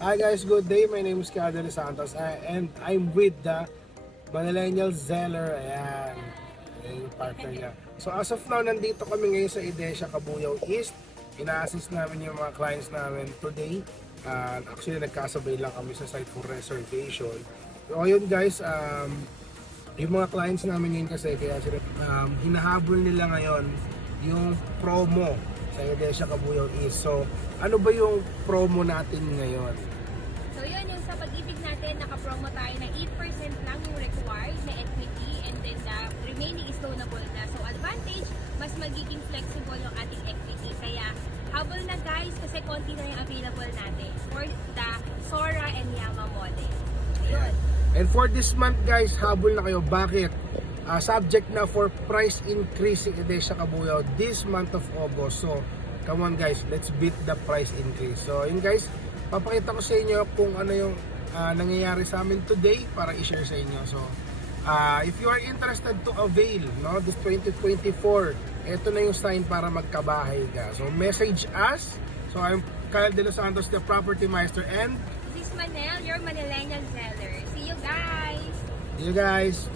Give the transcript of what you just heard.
Hi guys, good day. My name is Kado de Santos and I'm with the Manillennial Zeller. Ayan. Ayan yung partner niya. So as of now, nandito kami ngayon sa Edesha, Cabuyao East. Ina-assist namin yung mga clients namin today. Actually, nagkasabay lang kami sa site for reservation. So ayun guys, yung mga clients namin ngayon kasi kaya sila hinahabol nila ngayon yung promo sa Edesha, Cabuyao East. So ano ba yung promo natin ngayon? So yun, yung sa pag-ibig natin, naka-promo tayo na 8% lang yung required na equity and then the remaining is loanable na. So advantage, mas magiging flexible yung ating equity. Kaya habol na guys kasi konti na yung available natin for the Sora and Yama model. Yun. And for this month guys, habol na kayo. Bakit? Subject na for price increase in Edesha, Cabuyao this month of August. So come on guys, let's beat the price increase. So yun guys, papakita ko sa inyo kung ano yung nangyayari sa amin today para i-share sa inyo. So if you are interested to avail this 2024, ito na yung sign para magkabahay ka. So message us. So I'm Kyle De Los Santos, the Property Meister, and This is Manel, your Manillennial Zeller. See you guys! see you guys!